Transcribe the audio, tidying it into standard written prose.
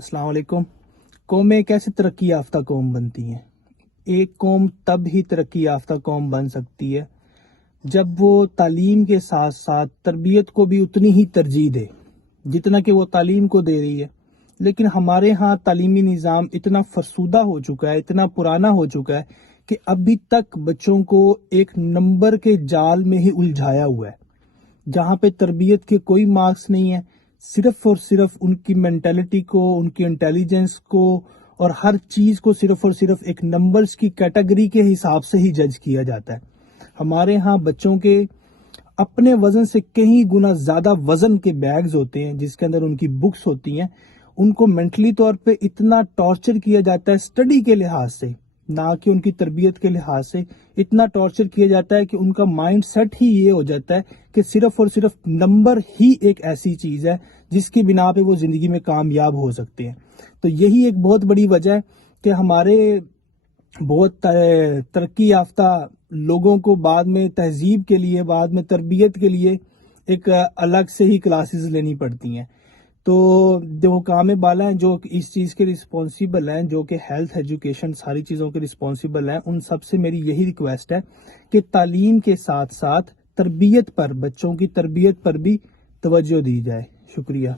السلام علیکم۔ قومیں کیسے ترقی یافتہ قوم بنتی ہیں؟ ایک قوم تب ہی ترقی یافتہ قوم بن سکتی ہے جب وہ تعلیم کے ساتھ ساتھ تربیت کو بھی اتنی ہی ترجیح دے جتنا کہ وہ تعلیم کو دے رہی ہے۔ لیکن ہمارے ہاں تعلیمی نظام اتنا فرسودہ ہو چکا ہے، اتنا پرانا ہو چکا ہے کہ ابھی تک بچوں کو ایک نمبر کے جال میں ہی الجھایا ہوا ہے، جہاں پہ تربیت کے کوئی مارکس نہیں ہے، صرف اور صرف ان کی مینٹلٹی کو، ان کی انٹیلیجنس کو اور ہر چیز کو صرف اور صرف ایک نمبرز کی کیٹیگری کے حساب سے ہی جج کیا جاتا ہے۔ ہمارے ہاں بچوں کے اپنے وزن سے کہیں گنا زیادہ وزن کے بیگز ہوتے ہیں جس کے اندر ان کی بکس ہوتی ہیں، ان کو مینٹلی طور پہ اتنا ٹارچر کیا جاتا ہے اسٹڈی کے لحاظ سے، نہ کہ ان کی تربیت کے لحاظ سے۔ اتنا ٹارچر کیا جاتا ہے کہ ان کا مائنڈ سیٹ ہی یہ ہو جاتا ہے کہ صرف اور صرف نمبر ہی ایک ایسی چیز ہے جس کی بنا پہ وہ زندگی میں کامیاب ہو سکتے ہیں۔ تو یہی ایک بہت بڑی وجہ ہے کہ ہمارے بہت ترقی یافتہ لوگوں کو بعد میں تہذیب کے لیے، بعد میں تربیت کے لیے ایک الگ سے ہی کلاسز لینی پڑتی ہیں۔ تو جو حکام بالا ہیں، جو اس چیز کے رسپانسیبل ہیں، جو کہ ہیلتھ ایجوکیشن ساری چیزوں کے رسپانسیبل ہیں، ان سب سے میری یہی ریکویسٹ ہے کہ تعلیم کے ساتھ ساتھ تربیت پر، بچوں کی تربیت پر بھی توجہ دی جائے۔ شکریہ۔